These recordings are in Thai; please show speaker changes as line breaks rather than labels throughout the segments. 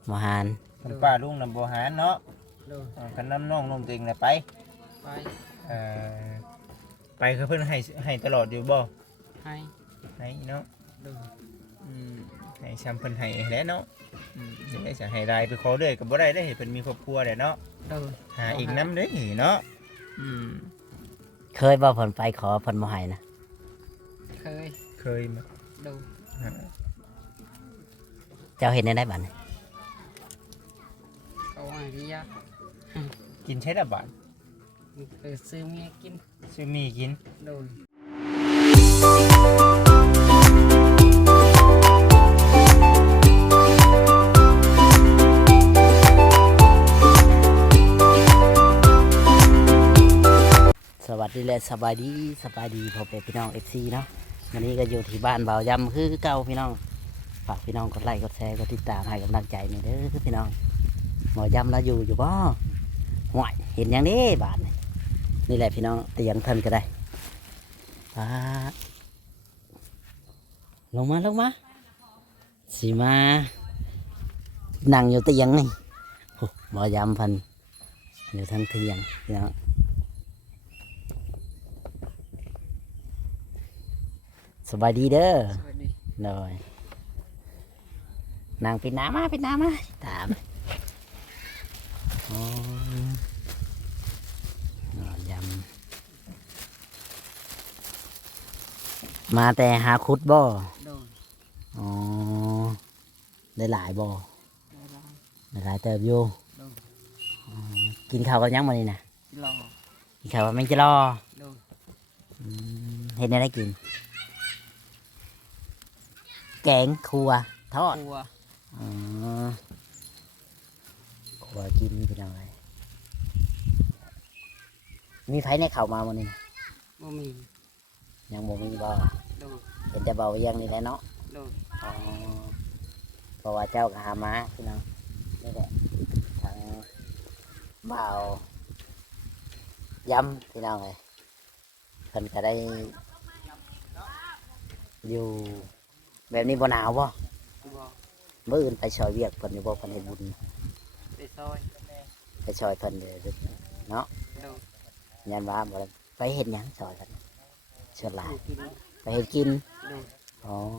บ่หาน
คุณป้าลุงนำบ่หารเนาะ
โดย
กันน้ำน้องนมตัวเองน่ะไป
ไป
เอ่อไปคือเพิ่นให้ตลอดอยู่บ่
ให้
ให้เนาะ
โดย
ให้ซ้ำเพิ่นให้แหละเนาะสิได้จะให้รายไปขอเด้อก็บ่ได้เด้เพิ่นมีครอบครัวแล้วเนาะ
โดย
หาอีกนำเด้เนาะ
เคยบ่เพิ่นไปขอเพิ่นบ่ให้นะ
เคย
เคยมา
โดย
เจ้าเห็นได้บัดนี้
เขาให้ที่ยาก
กินใช้ละบาท
ซื้อเมียกิน
ซื้อมีกิน
โดย
สวัสดีและสบายดีพ่อแม่พี่น้อง FC เนาะวันนี้ก็อยู่ที่บ้านเบายำคือเก่าพี่น้องฝากพี่น้องกดไลค์กดแชร์กดติดตามให้กำลังใจหน่อยเด้อพี่น้องเบายำเราอยู่บ่ห่วยเห็นอย่างนี้บาดนี่แหละพี่น้องเตียงเพิ่นก็ได้ป้าลงมาสิมานั่งอยู่เตียงนี่โอ้เบายำเพิ่นอยู่ทั้งเตียงพี่น้องสบายดีเด้อ
สวัสดี
เลยนางปิดน้ำมาตามโอ้ยำมาแต่หาคุดบ่
โดย
อ๋อได้หลายบ่
ได้ลอง
ได้หลายเติบอยู่
โดย
กินข้าวกับยังมานี่นะ
รอ
กินข้าวกับแมงจะรอ
โดย
เห็นได้กิน แกงคั่วทอด
ครัว
อ๋อคั่วกินเป็นอะไรมีไฟในเข่ามาวันนี้นะ
บ่มี
ยังบ่มีบ่
โดย
เห็นแต่เบาเวียังนี่แหละเนาะ
โดย
อ๋อเพราะว่าเจ้าก็หามาพี่น้องนี่แหละทางเบาย้ำพี่น้องเลยเพิ่นก็ได้อยู่แบบนี้บ่หนาวบ่
บ่
มื้ออื่นไปซอยเวียกเพิ่นอยู่บ่เพิ่นเฮ็ดบุญ
ไปซอย
ไปซอยเพิ่นเด้อเนาะ
โดย
ยันว่าบ่ได้ไปเฮ็ดหยังซอยเพิ่นเชิญหลาย
กิน
ไปเฮ็ดกิน
โดย
อ๋อ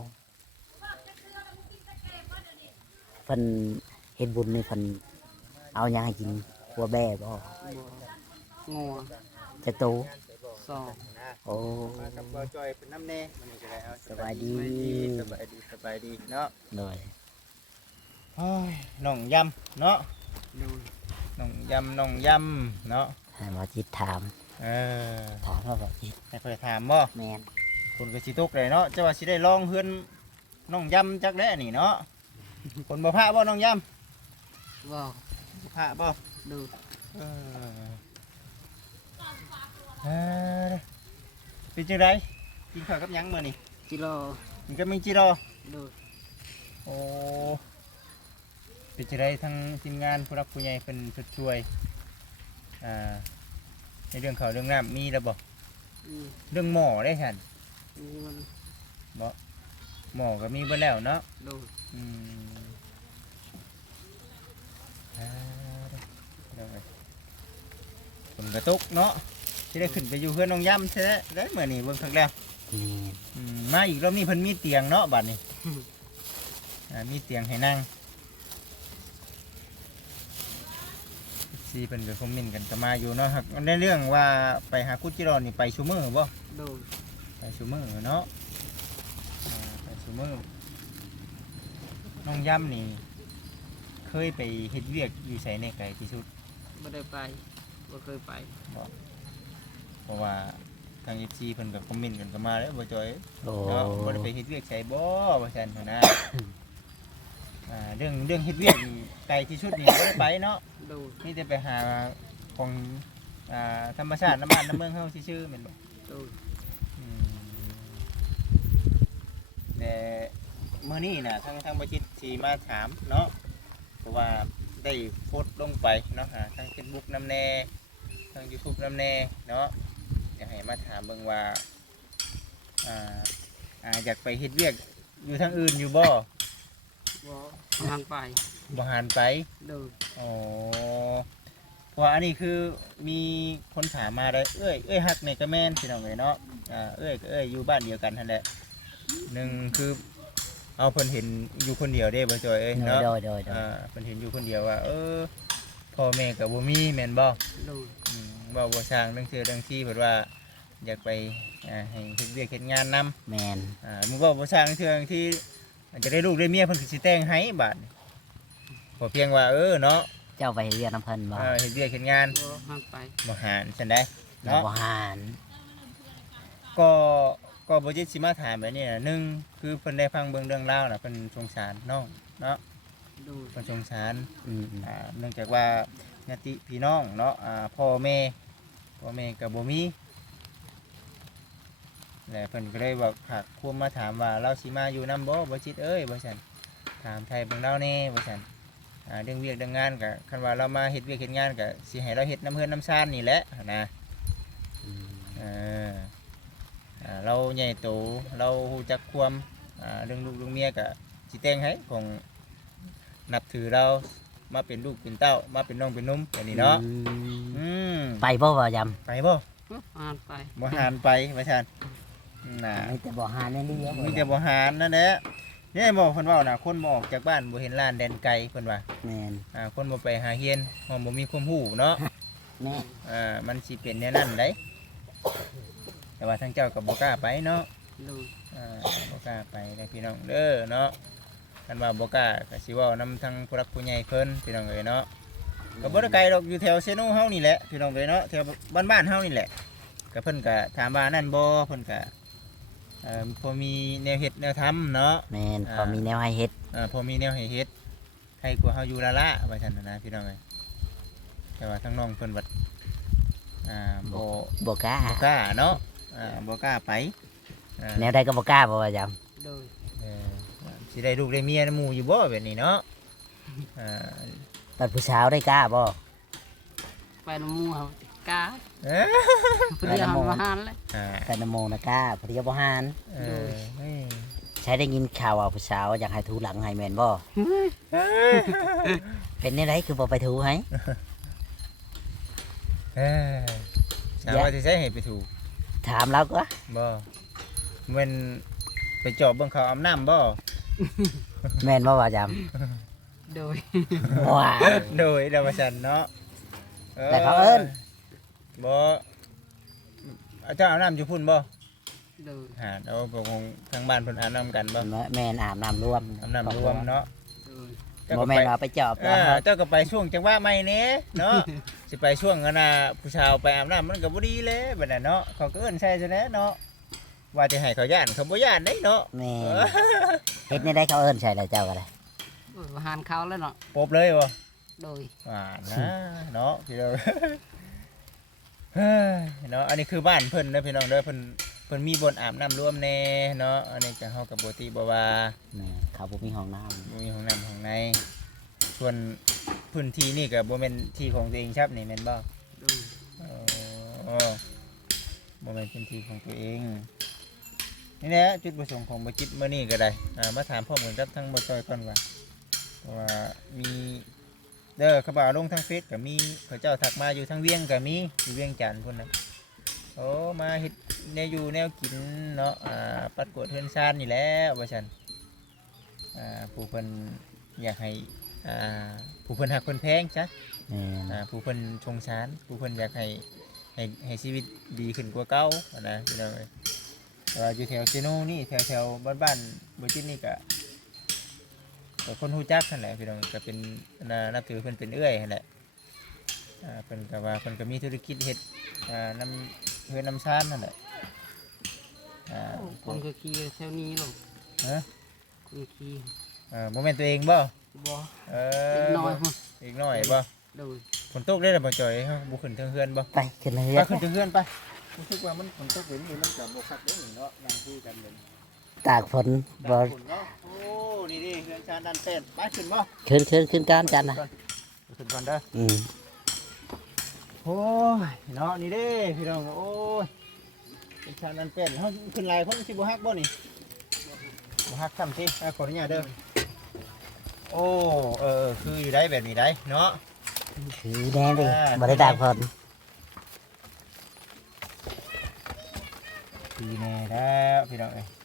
เพิ่นเฮ็ดบุญนี่เพิ่นเอาหยังให้กินวัวแบ่บ่
บ่งัว
จะโต
ซอง
โอ้
มากับบ่จอยเป็นน้ำแน่มันนี่ก็ได้เอา
สบายดี
สบายดีเนาะ
โดย
โอ้ยน้องยำเนาะ
โดย
น้องยำเนาะ
ให้หมอจิตถาม ถามว่าบ่จิต
ให้ค่อยถามบ่
แม่น
คนก็สิตกเลยเนาะจะว่าสิได้ลองเฮือนน้องยำจักแด้นี่เนาะคนบ่พระบ่น้องย
บ่
ำพระบ่
โดย
เออเออเป็นจังไดกินข้าวกับหยังมื้อนี่
จิโร่
นี่ก็มีจิโร่
โดย
โอ้เป็นจังไดทั้งทีมงานผู้รับผู้ใหญ่เพิ่นช่วยในเรื่องข้าวเรื่องน้ำมีแล้วบ่
อืม
เรื่องหม้อได้หั่น
มีมัน
หม้อก็มีเบิดแล้วเนาะ
โดย
อืมได้ผมกระตุกเนาะที่ได้ขึ้นไปอยู่เพื่อนน้องย่ำใช่ไหมได้เมื่อนี่เบิ่งครั้งแล้ว
แม่น
มาอีกรอบนี้เพิ่นมีเตียงเนาะบัดนี้มีเตียงให้นั่งซีเพิ่นก็คอมเมนต์กันก็มาอยู่เนาะครับในเรื่องว่าไปหาคุดจิรอนี่ไปชูมือบ่
โดย
ไปชูมือเนาะไปชูมือน้องย่ำนี่เคยไปเฮ็ดเวียกอยู่ไสในไกลที่สุด
บ่ได้ไปบ่เคยไป
เพราะว่าทาง FC เพิ่นก็คอมเมนต์กันก็มาแล้วบ่จอย
โอ้
เนาะบ่ได้ไปเฮ็ดเวียกไสบ่ว่าซั่นหั้นนะเรื่องเฮ็ดเวียกนี่ไกลที่สุดนี่บ่ได้ไปเนาะ
โดย
มีแต่ไปหาของธรรมชาติน้ำบ้านน้ำเมืองเฮาซื่อๆแม่นบ่
โดย
แต่มื้อนี้น่ะทางบ่จิตสิมาถามเนาะเพราะว่าได้โพสต์ลงไปเนาะทาง Facebook นำแน่ทาง YouTube นำแน่เนาะอยากให้มาถามเบิ่งว่าอยากไปเฮ็ดเวียกอยู่ทางอื่นอยู่บ่
บ่หันไป
บ่หันไป
โดย
อ๋อเพราะว่าอันนี้คือมีคนถามมาได้เอ้ยฮักในกระแมนพี่น้องเลยเนาะเอ้ยก็เอ้ยอยู่บ้านเดียวกันนั่นแหละหนึ่งคือเอาเพิ่นเห็นอยู่คนเดียวเด้บ่จอยเอ้ยเนาะ
โดย
เพิ่นเห็นอยู่คนเดียวว่าพ่อแม่ก็บ่มีแม่นบ่
โดย
เว้าบ่สร้างเรื่องเชื่อเรื่องที่เพิ่นว่าอยากไปให้เฮ็ดเวียกเฮ็ดงานนำ
แมน
มึงเว้าบ่สร้างเรื่องเชื่อเรื่องที่จะได้ลูกได้เมียเพิ่นก็สิแต่งให้บาดนี้ขอเพียงว่าเนาะ
เจ้าไปเรียนน้ำเพิ่นบ่
เฮ็ดเวียกเฮ็ดงาน
บ่หันไป
บ่หารซั่นได้
เรา
เนาะ
บ่หาน
ก็บ่จิตสิมาถามแบบนี้น่ะหนึ่งคือเพิ่นได้ฟังเบิ่งเรื่องราวน่ะเพิ่นสงสารน้องเนาะ
โดย
เพิ่นสงสาร
อืม
เนื่องจากว่าญาติพี่น้องเนาะพ่อแม่ก็บ่มีแล้วเพิ่นก็เลยบอกหักควมมาถามว่าเราสิมาอยู่นำบ่จิตเอ้ยว่าซั่นถามไทยเบิ่งเราแน่ว่าซั่นเรื่องเวียกเรื่องงานก็คันว่าเรามาเฮ็ดเวียกเฮ็ดงานก็สิให้เราเฮ็ดน้ำเฮือนน้ำซ่านนี่แหละนะ
อืม
เราใหญ่โตเราฮู้จักความเรื่องลูกเรื่องเมียก็สิแต่งให้ของนับถือเรามาเป็นลูกเป็นเต้ามาเป็นน้องเป็นนุ่มอย่างนี้เนาะ
ไปบ่บ่ย
ไปบ่
หันไป
บ่หานไปว่าซั่นน่ะ
ำมีแต่บ่หานแน่นี่เยอะ
มีแต่บ่หานนั่นแหละเนี่ยบอกเพิ่นเว้าน่ะคนบ่ออกจากบ้านบ่เห็นลานแดนไกลเพิ่นว่า
แมน
คนบ่ไปหาเฮียนเพราะบ่มีความรู้เนาะ
แม่
มันสิเป็นแนวนั้นได้แต่ว่าทางเจ้าก็บ่กล้าไปเนาะ
โดย
บ่กล้าไปนะพี่น้องเด้อเนาะกันว่าบ่กล้าก็สิเว้านำทางผู้รักผู้ใหญ่เพิ่นพี่น้องเอ้ยเนาะก็บ่ได้ไกลดอกอยู่แถวเซโนเฮานี่แหละพี่น้องเอ้ยเนาะแถวบ้านๆเฮานี่แหละก็เพิ่นก็ถามว่านั่นบ่เพิ่นก็พอมีแนวเฮ็ดแนวทำเนาะ
แมนพอมีแนวให้เฮ็ด
พอมีแนวให้เฮ็ดใครกว่าเฮาอยู่ละละว่าซั่นนะพี่น้องเอ้ยแต่ว่าทางน้องเพิ่นบัดบ่
บ่กล้า
บ่กล้าเนาะบ่กล้าไป
แนวใดก็บ่กล้าบ่ว่าย
โดย
สิได้ลูกได้เมียนำหมู่อยู่บ่แบบนี้เนาะ
ำตัดผู้สาวได้กล้าบ่
ไปน้ำมูเฮากา
เอ้อ
เพิ่นเรียกหันมาหันเลย
แต่นโมนะกล้าเพรียบ่หาน
เออเฮ้ย
ใช้ได้ยินข่าวว่าผู้สาวอยากให้ถูหลังให้แม่นบ่
เอ้ย
เป็นแนวใดคือบ่ไปถูให้
เอ้ยสาวว่าสิใช้ให้ไปถูก
ถามเราก็
บ่แม่นไปจอบเบิ่งเขาอาบน้ำบ่
แม่นบ่ว่าย
โดย
ำว้า
โดยดาวชันเนาะ
แต่เขาเอิ้น
บ่เจ้าอาบน้ำอยู่พุ่นบ่
โดย
เอาของทางบ้านเพิ่นอาบน้ำกันบ่
แม่นอาบน้ำรวม
อาบน้ำรวมเนาะ
โดย
บ่แม่นว่าไปจอบ
เจ้าก็ไปช่วงจังหวะใหม่เน่เนาะ สิไปช่วงนั้นน่ะผู้ชาวไปอาบน้ำมันก็บ่ดีเลยบัดนั้นเนาะเขาก็เอิ้นใช่ซะแล้วเนาะว่าจะให้เขาย่านเขาบ่ย่านได้เนาะ
แม่นเฮ็ดในได้เขาเอิ้นใช่แล้วเจ้าก็ได้
โอ้ยหันเขาแล้วเนาะ
ปบเลยบ่
โดย
นะเนาะพี่น้องเฮ้ยเนาะอันนี้คือบ้านเพิ่นเด้อพี่น้องเด้อเพิ่นมีบ่อนอาบน้ำรวมแน่เนาะอันนี้ก็เฮากับบ่ติบ่ว่า
แม่เขาบ่มีห้องน้ำ
บ่มีห้องน้ำห้องในส่วนพื้นที่นี่ก็บ่แม่นที่ของตัวเองครับนี่แม่นบ่
โดย
อ๋อบ่แม่นพื้นที่ของตัวเองนี่แหละจุดประสงค์ของบ่จิตมื้อนี้ก็ได้มาถามพ่อเหมือนกับทั้งบ่ซอยก่อนว่าเพราะว่ามีเด้อเขาบอกลงทางเฟซก็มีเขาเจ้าทักมาอยู่ทางเวียงก็มีอยู่เวียงจันทน์พุ่นน่ะโอ้มาเฮ็ดแนวอยู่แนวกินเนาะปัดกวาดเฮือนซ่านนี่แหละว่าซั่นผู้เพิ่นอยากให้ผู้เพิ่นฮักเพิ่นแพงจ้ะ
แม่น
ผู้เพิ่นสงสารผู้เพิ่นอยากให้ชีวิตดีขึ้นกว่าเก่านะพี่น้องเอ้ยแต่ว่าอยู่แถวเซโนนี่แถวบ้านๆบ่จิตนี่ก็คนฮู้จักนั่นแหละพี่น้องก็เป็นนับถือเพิ่นเป็นเอื้อยนั่นแหละเพิ่นก็ว่าเพิ่นก็มีธุรกิจเฮ็ดนำเฮือนนำชานนั่นแหละ
คนก็ขี่แถวนี้หรอก
ฮะ
คนขี่
บ่แม่นตัวเองบ่
บ่
เ
เล็กน้อยพุ่น
อีกหน่อยบ่
โดย
ฝนตกได้แล้วบ่จ่อยเฮาบ่ขึ้นเทิงเฮือนบ่
ไปขึ้นเรื
ไป
อ
ขึ้นเทิงเฮือนไปรู้สึกว่ามันฝนตกเป็นนี่มันก็บ่คักเด้อเนาะนั่งคุยกันเลย
ตากฝนบ่
ฝนเนาะโอ้นี่ดิเฮือนชานด้านเป็นไปขึ้นบ่
ขึ้นก้านจันนะ
ขึ้นก่อนเด้อ
อืม
โอ้ยเนาะนี่เด้พี่น้องโอ้ยเป็นชานด้านเป็นเฮาขึ้นหลายคนสิบ่ฮักบ่นี่บ่ฮักซ้ำสิขออนุญาตเด้อโอ้คืออยู่ได้แบบนี้ได้เนาะ
คือแน่เลยบ่ได้ตากฝน
คือแน่แล้วพี่น้องเอ้ย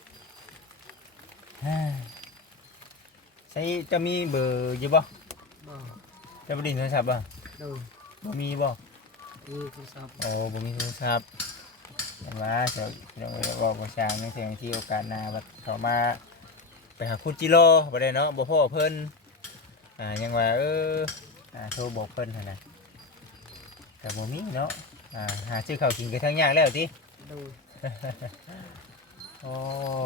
ใช้จะมีเบอร์อยู่บ่
บ่
จะบ่ไดโทรศัพท์บ่
โดย
บ่มีบ่
มีโทรศัพท์
โอ้บ่มีโทรศัพท์แต่ว่าเดี๋ยวพี่น้องเอ้ยบอกบ่ช้างในเสียงที่โอกาสหน้าบัดเขามาไปหาคุณจิโร่บ่ได้เนาะบ่พ้อเพิ่นยังว่าโทรบอกเพิ่นหั่นน่ะแต่บ่มีเนาะหาซื้อข้าวกินก็ทั้งยากแล้วติ
โดย
โอ้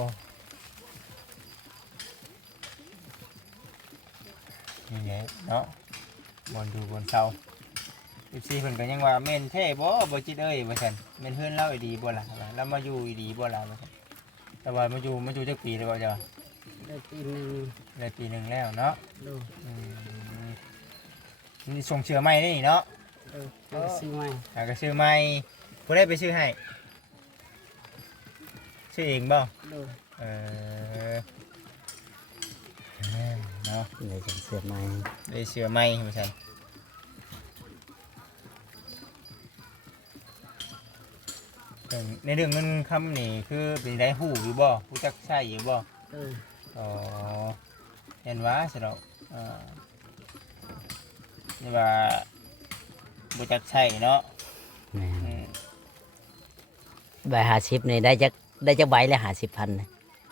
นี่แหละเนาะบนดูบนเสา14เพิ่นก็ยังว่าแม่นแท้บ่จิตเอ้ยว่าซั่นแม่นเฮือนเราอีดีบ่ล่ะว่าแล้วมาอยู่อีดีบ่ล่ะว่าซั่นแต่ว่ามาอยู่จักปีแล้วบ่จ้ะ
ได้ปีหนึง
ได้ปีหนึงแล้วเนาะ
โดย
อืมนี่ส่งเชื้อใหม่นี่เนาะ
โดยไปซื้อใหม่
ก็ซื้อใหม่ผู้ใดไปซื้อให้ซื้อเองบ่
โดย
เออเนาะ
เลยจังเสื้อใหม่
ได้เชื้อไหมไม่ใช่ในเรื่องเงินคำนี่คือเป็นได้หูอยู่บ่ผู้จักใช่อยู่บ่
โดย
อ๋อเห็นว่าสิเรานี่ว่าผู้จักใช่เนาะ
แม่น
อืม
ใบ50นี่ได้จักใบแล้ว50,000นะ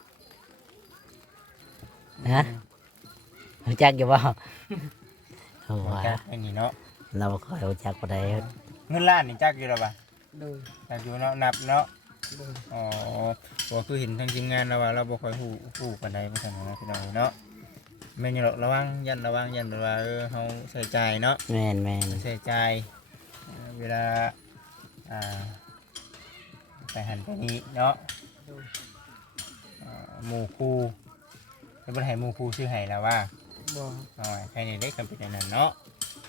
ฮะรู้จักอยู่บ่โอ้
ผู้
ว่า
จักไอ้นี่เนาะ
เราบ่ค่อยรู้จักบ่ได้
เงินล้านนี่จักอยู่แล้วป่ะ
โดย
จักอยู่เนาะนับเนาะ
โดย
อ๋อบ่คือเห็นทางทีมงานเราว่าเราบ่ค่อยฮู้ปานใดว่าซั่นนะพี่น้องเนาะแม่นอยู่หรอกระวังยันแบบว่าเฮาใส่ใจเนาะ
แม่นแม่น
ใส่ใจเวลาอ่าไปหันไปนี้เนาะ
โดย
หมู่ครูจะบ่ให้หมู่ครูชื่อให้แล้วว่า
บ่
เอาไว้ใครนี่ได้คำเป็นอันนั้นเนาะ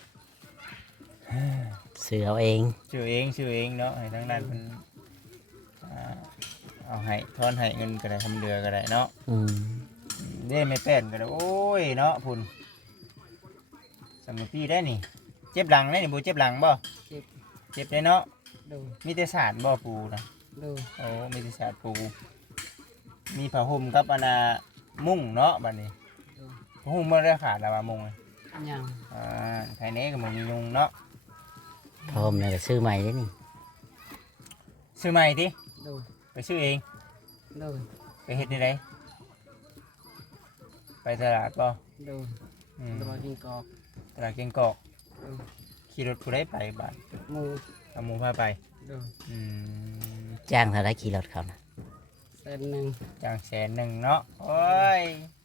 ซื้อเอาเอง
ชื่อเองเนาะให้ทั้งนั้นเพิ่นเอาให้ทอนให้เงินก็ได้ทำเรือก็ได้เนาะ
อืม
เด้ไม่เป็นก็ได้โอ้ยเนาะพุ่นสำหรับพี่ได้นี่เจ็บหลังได้นี่บ่เจ็บหลังบ่
เจ็บ
เจ็บได้เนาะ
โดย
มีแต่สารบ่ปูนะ
โดย
โอ้มีแต่สารปู มีผ้าห่มกับอันน่ะมุ้งเนาะบัดนี้
โดย
ผ้าห่มบ่ได้ขาดแล้วว่ามุ้งอะ
ยัง
ภายในก็บ่มียุงเนาะ
พร้อมแล้วก็ซื้อใหม่เด้นี่
ซื้อใหม่ติ
โดย
ไปซื้อเอง
โดย
ไปเฮ็ดได้ไดไปตลาดบ่
โดย
อืม
โดยกินกอก
ตลาดเก่งกอก
โดย
ขี่รถผู้ใดไปบ้าน
หมู
เอาหมู่พาไป
โดย
อืม
จ้างเท่าไรขี่รถเขานะ
เส้นหนึ่ง
จ้าง100,000เนาะโอ้ย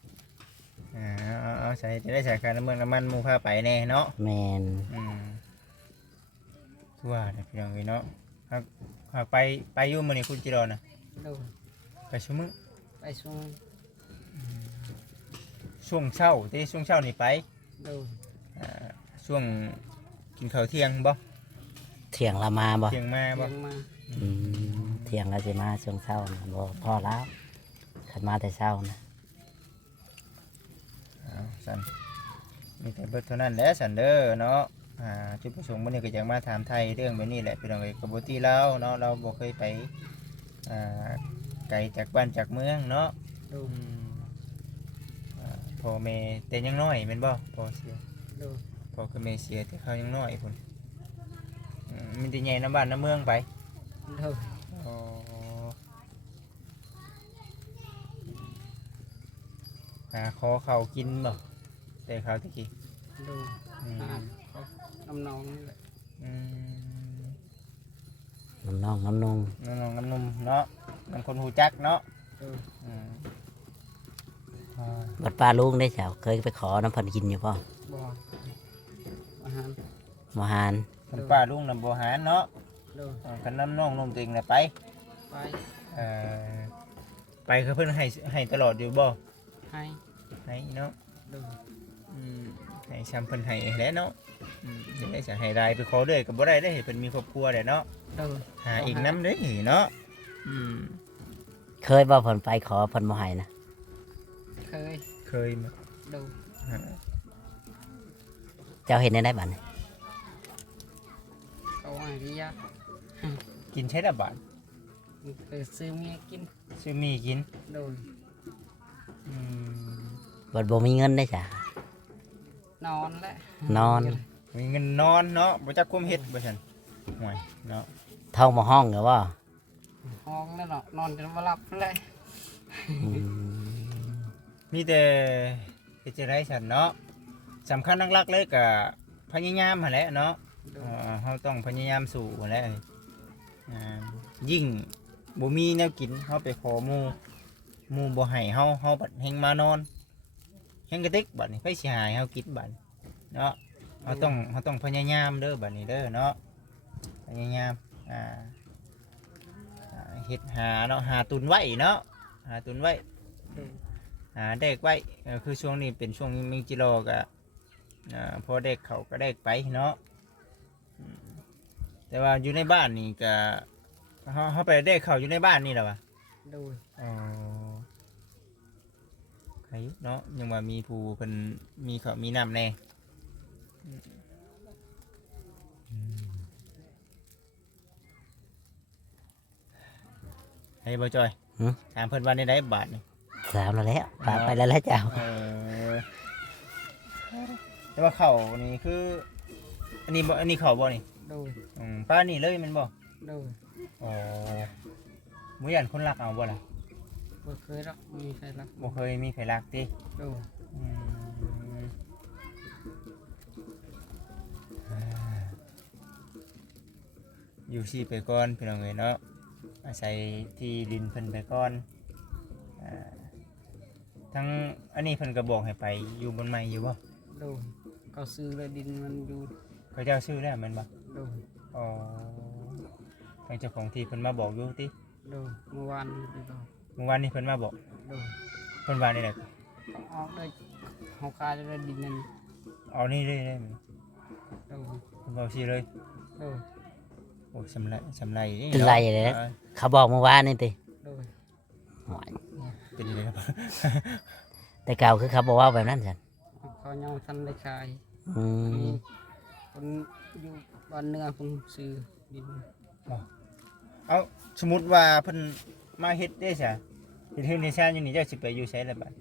เอาใส่จะได้ใส่ค่าน้ำมันหมู่พาไปแน่เนาะ
แมน
อืมทั่วนะพี่น้องเอ้ยเนาะหากไปอยู่มื้อนี้คุณจิโร่น่ะ
โดย
ไปชั่วมื้อ
ไปช่วง
ช่วงเช้าที่ช่วงเช้านี่ไป
โดย
ช่วงกินข้าวเที่ยงบ่
เที่ยงละมาบ่
เที่ยงมาบ่
เลี้ยงมา
อืมเที่ยงเราจะมาช่วงเช้านะบ่พอแล้วขันมาแต่เช้านะ
สันมีแต่เบิดเท่านั้นแหละสันเด้อเนาะจุดประสงค์วันนี้ก็อยากมาถามไทยเรื่องแบบนี้แหละพี่น้องเอ้ยกับปกติแล้วเนาะเราบ่เคยไปไกลจากบ้านจากเมืองเนาะ
โดย
พ่อแม่แต่ยังน้อยแม่นบ่พ่อเสีย
โดย
พ่อกับแม่เสียแต่เขายังน้อยพุ่นมีแต่ใหญ่น้ำบ้านน้ำเมืองไป
โดย
อ๋อขอข้าวกินบ่แต่ข้าวตะกี้
โดย
อืม
น้ำนองนี่แหละ
อืม
น้ำน้องน้ำนง
น้องน้ำนมเนาะน้ำคนหูจักเนาะ
โดย
อืม
บัดป้าลุงได้เจ้าเคยไปขอน้ำเพันกินอยู่ป่ะ
บ่อาหาร
มหาร
คุณป้าลุงนำโบหารเนาะ
โดย
คันน้ำน้องนมตัวเองน่ะไป
ไป
เอ่อไปคือเพิ่นให้ตลอดอยู่บ่
ให้
ให้เนาะ
โดย
ให้ซ้ำเพิ่นให้แหล้วเนาะเดี๋ยวได้จะให้รายไปขอเด้อก็บ่ได้เด้อเพิ่นมีครอบครัวแล้วเนาะ
โดย
หาอีกน้ำเด้อเนาะม
เคยบ่เพิ่นไปขอเพิ่นบ่ให้นะ
เคย
เคยมา
โดย
เจ้าเห็นได้บัดนี้
เขาให้ที่ยาก
กินใช้ละบาท
เคยซื้อเมียกิน
ซื้อมีกิน
โดย
อืม
บัดบ่มีเงินได้จ้ะ
นอนแหละ
นอน
มีเงินนอนเนาะบ่จักคุมเฮ็ดบ่ซั่นห่วยเนาะ
ท้องบ่ห้องเหรอบ่
ห้องแล้วเนาะนอนจนบ่หลับเลย
อืม
มีแต่เฮ็ดจังได๋ซั่นเนาะสำคัญหลักๆเลยก็พยายามหั่นแหละเนาะ
โดย
เฮาต้องพยายามสู้หั่นแหละยิ่งบ่มีแนวกินเฮาไปขอหมู่บ่ให้เฮาบัดแฮงมานอนแฮงกระติกบัดนี้ไผสิหาให้เฮากินบัดเนาะเฮาต้องพยายามเด้อบัดนี้เด้อเนาะพยายามเฮ็ดหาเนาะหาตุนไว้เนาะหาตุนไว้
โดย
หาเด็กไว้คือช่วงนี้เป็นช่วงมิงจิโร่ก็พอเด็กเขาก็เด็กไปเนาะแต่ว่าอยู่ในบ้านนี่ก็เขาไปเด็กเขาอยู่ในบ้านนี่แหละวะ
โดย
อ๋อใครเนาะยังว่ามีผู้เพิ่นมีเขามีน้ำแน่ให้บ่จอยถามเพิ่นว่าในได้บาทนี่
สามแล้วปาไปแล้วเจ้า
แต่ว่าเขานี่คืออันนี้บ่อันนี้เขาบ่นี่
โดย
ป้านี่เลยแมันบ่
โดย
อ๋อหมูยันคนรักเอาบ่ล่ะ
บ่เคยรักมีใครรัก
บ่เคยมีใครรักติ
โดย
อืมอยู่ชีไปก่อนพี่น้องเอ้ยเนาะอาศัยที่ดินเพิ่นไปก่อนทั้งอันนี้เพิ่นก็บอกให้ไปอยู่บนไม้อยู่บ่
โดยเขาซื้อเลยดินมันอยู่
เขาเจ้าชื่อแล้วแม่นบ่
โดย
อ๋อทางเจ้าของที่เพิ่นมาบอกอยู่ติ
โดยเมื่อวานไปบอก
เมื่อวานนี้เพิ่นมาบอก
โดย
เพิ่นว่านี่แหละ
เขาออกเลยเขาคาจะได้ดินนั้น
เอานี่เลยได้ไหม
โดย
เพิ่นบอกสิเลย
โดย
โอ้สำไรนี่
เป็นไรเลยนะเขาบอกเมื่อวานนี่ติ
โดย
โอ้ย
เป็นยังไงครับ
แต่เก่าคือเขาบอกว่าแบบนั้นจ้ะ
เขายังทันได้ขาย
อืม
มีคนอยู่บ้านเนื้อคนซื้อดิน
เอาสมมุติว่าเพิ่นมาเฮ็ดได้ซะเฮ็ดเฮือนในชาติอยู่นี่เจ้าสิไปอยู่ไสล่ะบัด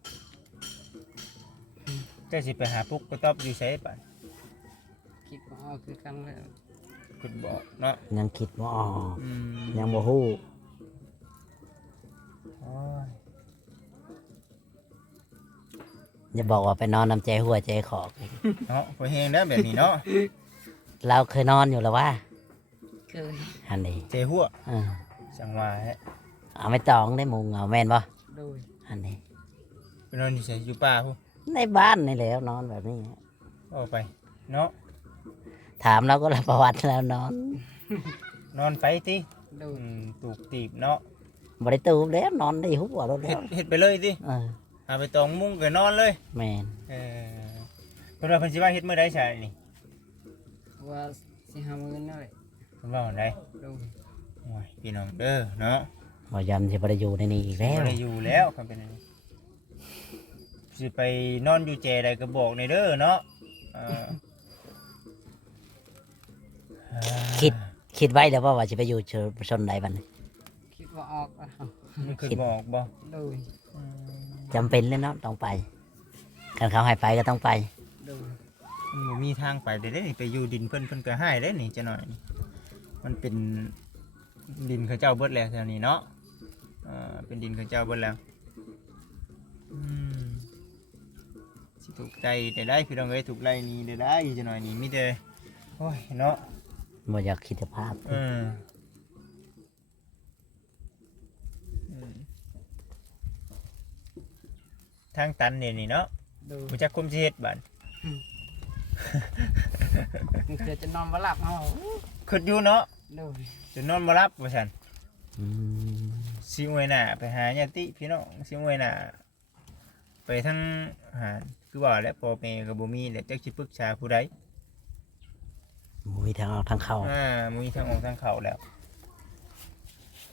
เจ้าสิไปหาปุ๊กกระต๊อบอยู่ไสบัด
คิดว่าเอาคือกันแล้ว
คุณบอกเนาะ
ยังคิดว่าอ๋อ
อืม
ยังบ่ฮู้
โอ้ย
อย่าบอกว่าไปนอนน้ำใจหัวใจขอก
เนาะพอแฮงแล้วแบบนี้เนาะ
เราเคยนอนอยู่แล้วว่า
เคย
อันนี้
เจหัว
เออ
จังว่าฮะ
เอาไม่ตองได้มุงเอาแม่นบ่
โดย
อันนี้
ไปนอนอยู่ไสอยู่ป่าพุ
ในบ้านนี่แหล้วนอนแบบนี้
ออกไปเนาะ
ถามเราก็รับประวัติแล้วนอน
นอนไปติ
โดย
ตูกตีบเนาะ
บริตูบแล้วนอนได้หัวรถ
เฮ็
แล้
ด
ว
เฮ็ดไปเลยติ
เออ
หาไปตองมุ้งก็นอนเลย
แม่น
เพิ่นว่าเพิ่นสิมาเฮ็ดมื้อใดใช่นี่
ว่าสิหาเงินนั่นแหละ
เพิ่นว่าจั่งใด
โดย
โอ้ยพี่น้องเด้อเนาะ
บ่ยำสิบ่ได้อยู่ในนี้อีกแล้ว
บ่ได้อยู่แล้วครับเป็นอันนี้สิไปนอนอยู่แจใดก็บอกในอยเด้อเนาะเอ่อ
คิดไว้แล้วว่าจะไปอยู่ชนใดบัดนี้
คิดว่าออกแล้ว
มันคือบอกบ่
โดย
จำเป็นเลยเนาะต้องไปกันเขาให้ไปก็ต้องไป
โดย
มันบ่มีทางไปได้นี่ไปอยู่ดินเพิ่นก็ให้ได้นี่จังหน่อยนี่มันเป็นดินเขาเจ้าเบิดแล้วแถวนี้เนาะเป็นดินเขาเจ้าเบิดแล้วสิถูกใจได้พี่น้องเอ้ยถูกไล่นี่ได้จังหน่อยนี่มีแต่โอ้ยเนาะ
บ่อยากคิดภาพ
ทางตันเนี่ยนี่เนาะ
โดย
บ่จักคุมสิเฮ็ดบัด
มันเคยจะนอนบ่หลับเอา
คิดอยู่เนาะ
โดย
จะนอนบ่หลับว่าซั่น
อืม
สิอวยหน้าไปหาญาติพี่น้องสิอวยหน้าไปทั้งหาคือว่าแล้วพ่อแม่ก็บ่มีแล้วจักสิปรึกษาผู้ใด
บ่มีทางออกทางเข้า
บ่มีทางออกทางเข้าแล้ว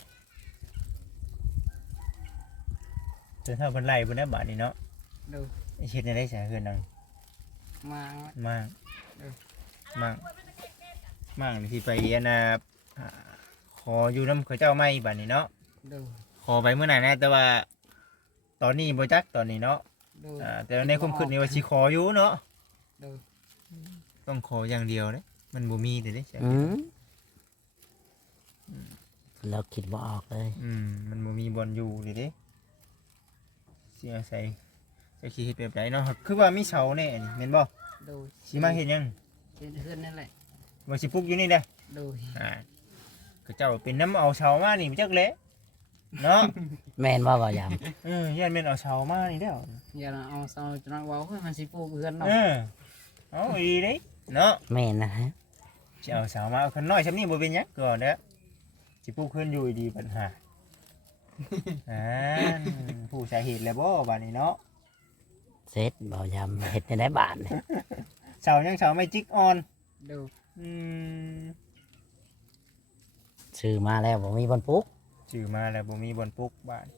จนเท่าเพิ่นไล่เพิ่นได้บาดนี้เนาะ
โดย
เฮ็ดได้ใช่เฮือนนัง
มา
มาก
เออ
มากมากนี่ที่ไปอันน่ะอ่าขออยู่น้ำเขาเจ้าไม่บัดนี้เนาะ
โดย
ขอไปเมื่อไหร่นะแต่ว่าตอนนี้บ่จักตอนนี้เนาะ
โดย
แต่ในความคิดนี่ว่าสิขออยู่เนาะ
โดย
ต้องขออย่างเดียวเด้มันบ่มีเด้ใช่
เราคิดว่าออกเลย
มันบ่มีบอลอยู่เด้สิอาศัยจะคิดเฮ็ดแบบใดเนาะคือว่ามีเสาแน่นี่แม่นบ่
โดย
สิมาเฮ็ดหยัง
เป็นเพื่อนนั่นแหละ
ว่าสิปลูกอยู่นี่เด้อ
โดย
ก็เจ้าเป็นน้ำเอาเสามานี่จักแหละเนาะ
แม่นว่าบ่ย
ย่านแม่นเอาเสามานี่เด้อ
อย่าเอาเสาจะนว้าวให้มันสิปลูกเพื่อนเนาะ
เอาอีเด้เนาะ
ำแม่นนะฮะ
สิเอาเสามาเอาคนน้อยซำนี้บ่เป็นหยังก่อนเด้อสิปลูกขึ้นอยู่ดีปัญหาอ่าผู้สาเหตุแล้วบ่บัดนี้เนาะ
เสร็จบ่ยำเฮ็ดในบ้านนี่
เสายังเสาไม่จิกอ่อน
โดย
อืม
ซื้อมาแล้วบ่มีบอนปลูก
ชื่อมาแล้วบ่มีบอนปลูกบ้าน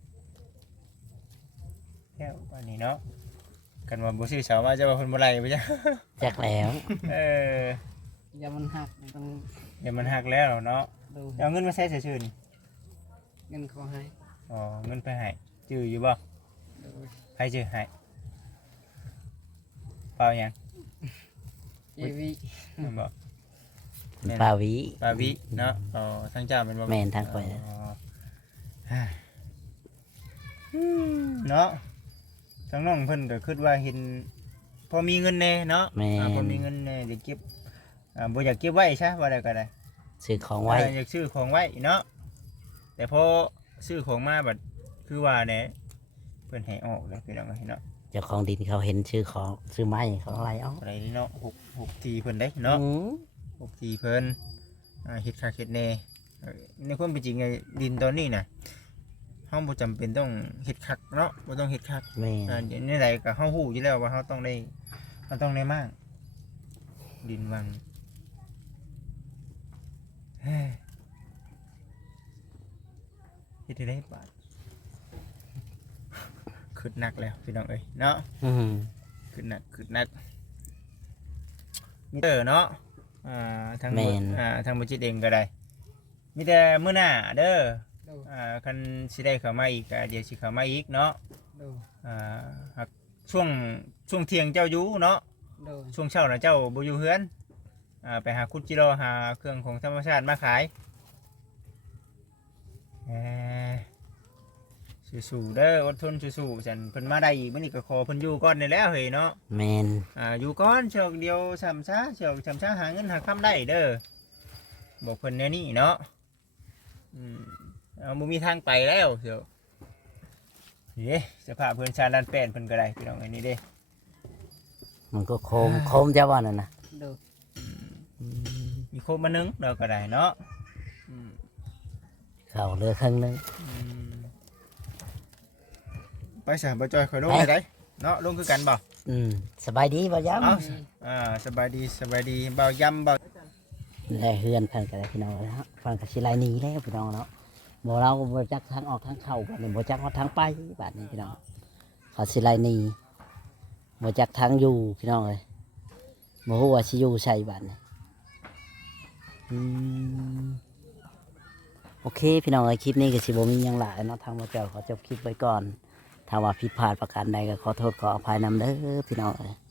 แล้วบัดนี้เนาะกันว่าบ่ซื้อเสามาจะว่าเพิ่นบ่ไล่บ่จ้ะ
จักแล้ว
เออ
อย่ามันหักมัน
เดี๋ยวมันหักแล้วเนาะ
โดย
เอาเงินมาใช้ซื่อๆนี่
เงินเขาให้
อ๋อเงินไปให้จื้ออยู่บ่
โดย
ใครจื้อให้เปล่าหยัง
เจวี
แม่นบ่
ปาวิ
ปาวิเนาะอ๋อทางเจ้าแม่นบ่
แม่นทางข่อย
อ๋อเนาะทางน้องเพิ่นก็คิดว่าเห็นพอมีเงินแน่เนาะ
แม่น
พอมีเงินแน่เดี๋ยวเก็บบ่อยากเก็บไว้ใช่ว่าได้ก็ได้
ซื้อของไว้
อยากซื้อของไว้เนาะแต่พอซื้อของมาบัดคือว่าแหน่เพิ่นให้ออกแล้วพี่น้องเนาะ
เจ้าของดินเขาเห็นชื่อของซื้อไม้เขาอะไรเอา
อะไรนี่เนาะ6ทีเพิ่นได้เนาะ
อืม
6ทีเพิ่นเฮ็ดคักเฮ็ดแน่ในความเป็นจริงไงดินตอนนี้น่ะเฮาบ่จำเป็นต้องเฮ็ดคักเนาะบ่ต้องเฮ็ดคัก
แม่น
ในใดก็เฮาฮู้อยู่แล้วว่าเฮาต้องได้มากดินวังเฮ้ยเฮ็ดได้บาดขึ้นหนักแล้วพี่น้องเอ้ยเนาะ
อืม
ขึ้นหนักมีเนาะทางทางบ่จิตเองก็ได้มีแต่มื้อหน้าเด้อ
โดย
คันสิได้เข้ามาอีกก็เดี๋ยวสิเข้ามาอีกเนาะ
โดย
หากช่วงเที่ยงเจ้าอยู่เนาะ
โดย
ช่วงเช้านะเจ้าบ่อยู่เฮือนไปหาคุดจิโร่หาเครื่องของธรรมชาติมาขายสู้ๆเด้ออดทนสู้ๆฉันเพิ่นมาได้อีกมื้อนี้ก็ขอเพิ่นอยู่ก่อนนี่แหล้วเฮ้ยเนาะ
แม่น
อยู่ก่อนเชือกเดียวสามช้าเชือกสามช้าหาเงินหาคำได้เด้อบอกเพิ่นแนวนี้เนาะบ่มีทางไปแล้วเดี๋ยวเฮ้สภาพเพิ่นชาลันแป้นเพิ่นก็ได้พี่น้องไอ้นี่เด้
มันก็โคมเจ้าว่านั่นนะ
โดย
มีโคมมานึงเราก็ได้เนาะ
เขาเรือครึ่งนึง
ไปสาบจอยคอยลงไปได้เนาะลงคือกันบ่
สบายดีบ่ย
เอาสบายดีเบายำเบา
ำและเฮือนเพิ่นก็ได้พี่น้องนะฮะฟังกับสิไลหนีแล้วพี่น้องเนาะบ่เราก็บ่จักทางออกทางเข้าบัดนี้บ่จักฮอดทางไปบัดนี้พี่น้องเขาสิไลหนีบ่จักทางอยู่พี่น้องเอ้ยบ่ฮู้ว่าสิอยู่ไสบัดนี้โอเคพี่น้องเอ้ยคลิปนี้ก็สิบ่มีหยังหลายเนาะทางบ่เจ้าขอจบคลิปไว้ก่อนถ้าว่าผิดพลาดประการใดก็ขอโทษขออภัยนำเด้อพี่น้องเอ้ย